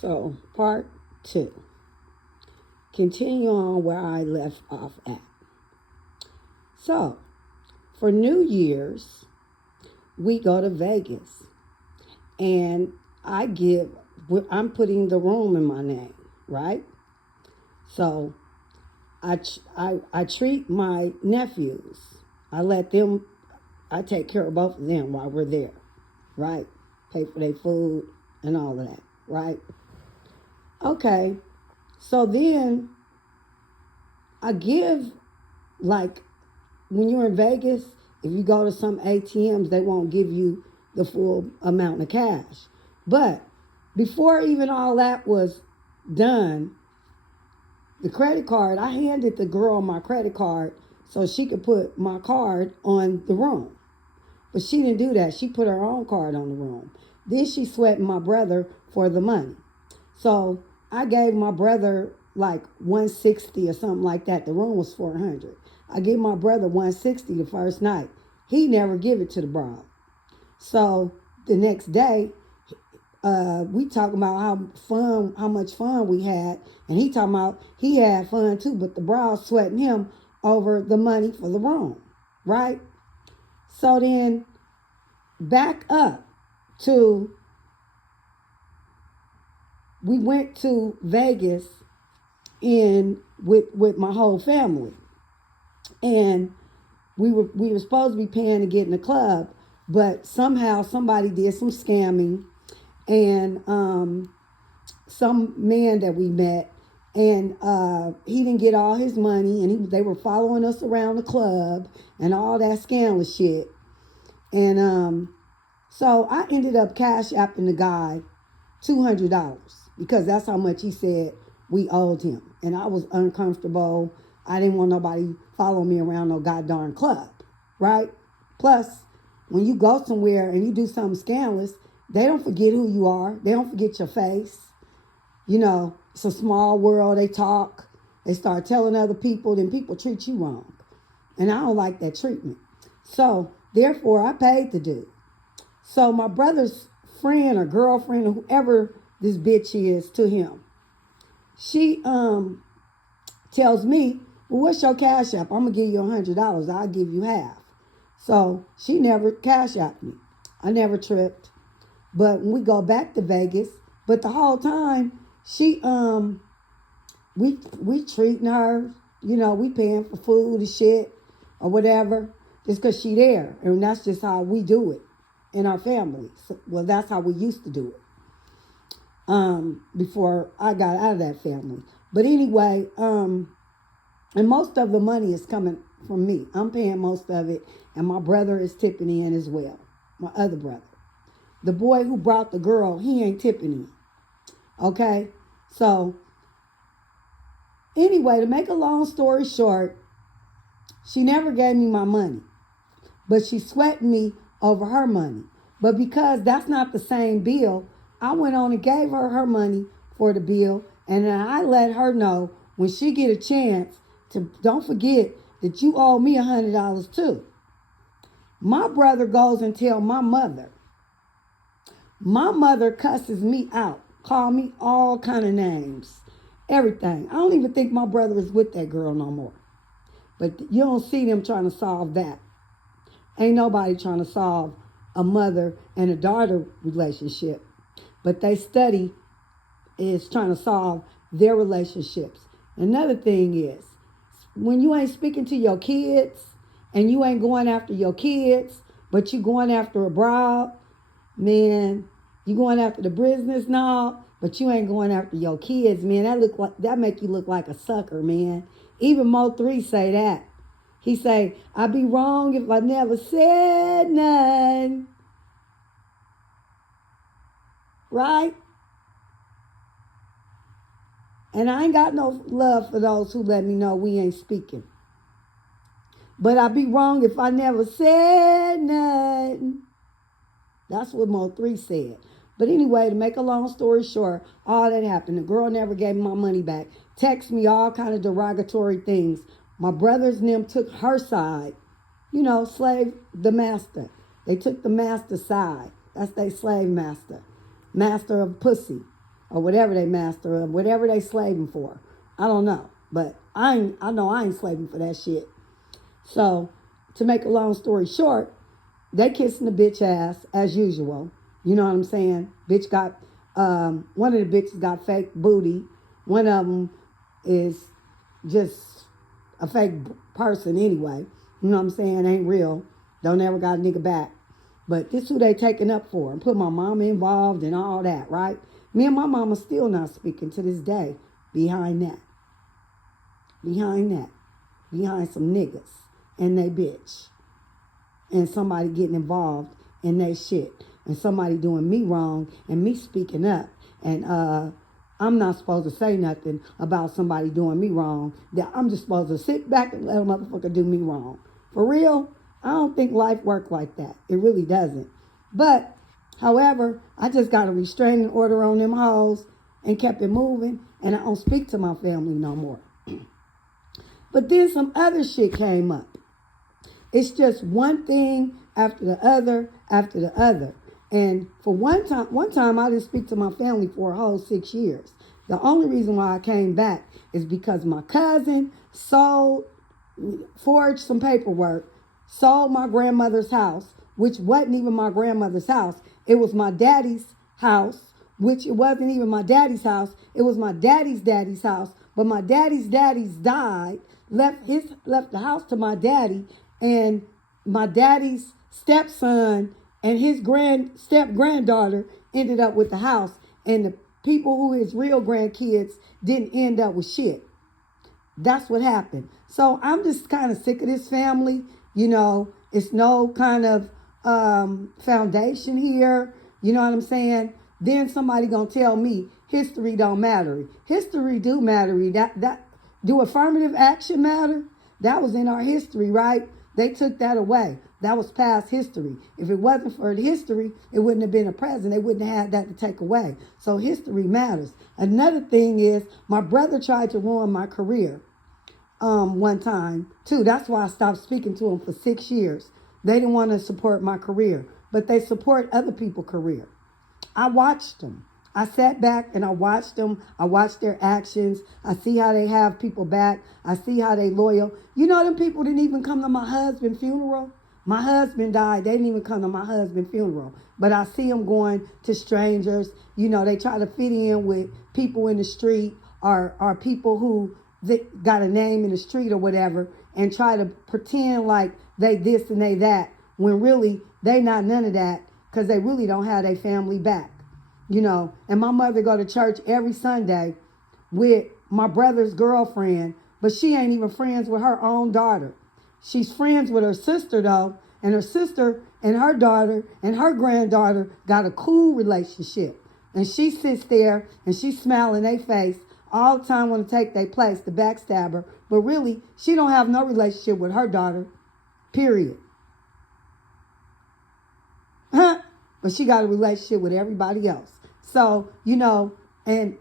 So, part two. Continue on where I left off at. So, for New Year's, we go to Vegas. And I'm putting the room in my name, right? So, I treat my nephews. I take care of both of them while we're there, right? Pay for their food and all of that, right? Okay, so then I give, like, when you're in Vegas, if you go to some ATMs, they won't give you the full amount of cash. But before even all that was done, the credit card, I handed the girl my credit card so she could put my card on the room. But she didn't do that. She put her own card on the room. Then she sweating my brother for the money. So I gave my brother like 160 or something like that. The room was 400. I gave my brother 160 the first night. He never give it to the broad. So the next day, we talking about how much fun we had, and he talking about he had fun too, but the broad sweating him over the money for the room, right? So then back up to, we went to Vegas with my whole family, and we were supposed to be paying to get in the club, but somehow somebody did some scamming, and some man that we met, and he didn't get all his money, and they were following us around the club and all that scandalous shit. And so I ended up cash apping the guy $200 because that's how much he said we owed him. And I was uncomfortable. I didn't want nobody follow me around no goddamn club, right? Plus, when you go somewhere and you do something scandalous, they don't forget who you are. They don't forget your face. You know, it's a small world. They talk. They start telling other people, then people treat you wrong. And I don't like that treatment. So, therefore, I paid the dude. So my brother's friend or girlfriend or whoever this bitch is to him, she tells me, well, what's your cash app? I'm going to give you $100. I'll give you half. So she never cash apped me. I never tripped. But when we go back to Vegas, but the whole time, she, we treating her, you know, we paying for food and shit or whatever, just because she there. And that's just how we do it in our family. So, well, that's how we used to do it before I got out of that family. But anyway, and most of the money is coming from me. I'm paying most of it, and my brother is tipping in as well, my other brother. The boy who brought the girl, he ain't tipping in. Okay? So, anyway, to make a long story short, she never gave me my money, but she sweated me over her money. But because that's not the same bill, I went on and gave her her money for the bill, and then I let her know when she get a chance to, don't forget that you owe me $100 too. My brother goes and tell my mother. My mother cusses me out, call me all kind of names, everything. I don't even think my brother is with that girl no more. But you don't see them trying to solve that. Ain't nobody trying to solve a mother and a daughter relationship. But they study is trying to solve their relationships. Another thing is, when you ain't speaking to your kids and you ain't going after your kids, but you going after a broad, man, you going after the business now, but you ain't going after your kids, man. That make you look like a sucker, man. Even Mo3 say that. He say, I'd be wrong if I never said none. Right? And I ain't got no love for those who let me know we ain't speaking. But I'd be wrong if I never said none. That's what Mo3 said. But anyway, to make a long story short, all that happened. The girl never gave me my money back. Text me all kind of derogatory things. My brothers and them took her side. You know, slave the master. They took the master side. That's their slave master. Master of pussy. or whatever they master of, whatever they slaving for. I don't know. But I know I ain't slaving for that shit. So, to make a long story short, they kissing the bitch ass as usual. You know what I'm saying? Bitch got, one of the bitches got fake booty. One of them is just a fake person anyway. You know what I'm saying? Ain't real. Don't ever got a nigga back. But this who they taking up for and put my mama involved and all that, right? Me and my mama still not speaking to this day behind that. Behind that. Behind some niggas and they bitch. And somebody getting involved in they shit. And somebody doing me wrong and me speaking up. And I'm not supposed to say nothing about somebody doing me wrong. That I'm just supposed to sit back and let a motherfucker do me wrong. For real, I don't think life works like that. It really doesn't. But, however, I just got a restraining order on them hoes and kept it moving. And I don't speak to my family no more. But then some other shit came up. It's just one thing after the other after the other. And for one time I didn't speak to my family for a whole 6 years. The only reason why I came back is because my cousin forged some paperwork, sold my grandmother's house, which wasn't even my grandmother's house. It was my daddy's house, which it wasn't even my daddy's house. It was my daddy's house. But my daddy's died, left the house to my daddy, and my daddy's stepson and his step-granddaughter ended up with the house. And the people who his real grandkids didn't end up with shit. That's what happened. So I'm just kind of sick of this family. You know, it's no kind of foundation here. You know what I'm saying? Then somebody gonna tell me history don't matter. History do matter. That do affirmative action matter? That was in our history, right? They took that away. That was past history. If it wasn't for the history, it wouldn't have been a present. They wouldn't have had that to take away. So history matters. Another thing is my brother tried to ruin my career one time too. That's why I stopped speaking to him for 6 years. They didn't want to support my career, but they support other people's career. I watched them. I sat back and I watched them. I watched their actions. I see how they have people back. I see how they loyal. You know, them people didn't even come to my husband's funeral. My husband died. They didn't even come to my husband's funeral. But I see them going to strangers. You know, they try to fit in with people in the street or people who got a name in the street or whatever and try to pretend like they this and they that when really they not none of that because they really don't have their family back. You know, and my mother go to church every Sunday with my brother's girlfriend, but she ain't even friends with her own daughter. She's friends with her sister, though, and her sister and her daughter and her granddaughter got a cool relationship. And she sits there and she's smiling their face all the time, want to take their place, the backstabber. But really, she don't have no relationship with her daughter, period. But she got a relationship with everybody else. So, you know, and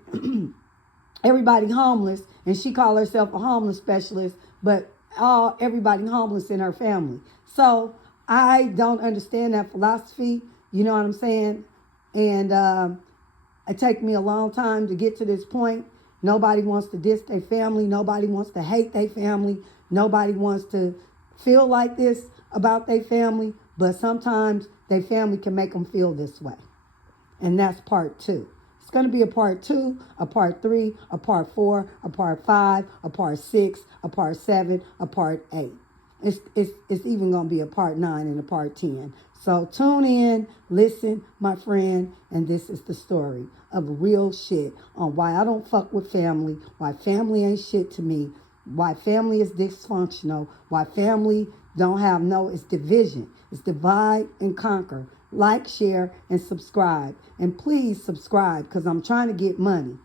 everybody homeless, and she call herself a homeless specialist, but everybody homeless in her family. So I don't understand that philosophy. You know what I'm saying? And it take me a long time to get to this point. Nobody wants to diss their family. Nobody wants to hate their family. Nobody wants to feel like this about their family. But sometimes their family can make them feel this way. And that's part 2. It's going to be a part 2, a part 3, a part 4, a part 5, a part 6, a part 7, a part 8. It's even going to be a part 9 and a part 10. So tune in, listen, my friend, and this is the story of real shit on why I don't fuck with family, why family ain't shit to me, why family is dysfunctional, why family don't have it's division. It's divide and conquer. Like, share, and subscribe. And please subscribe because I'm trying to get money.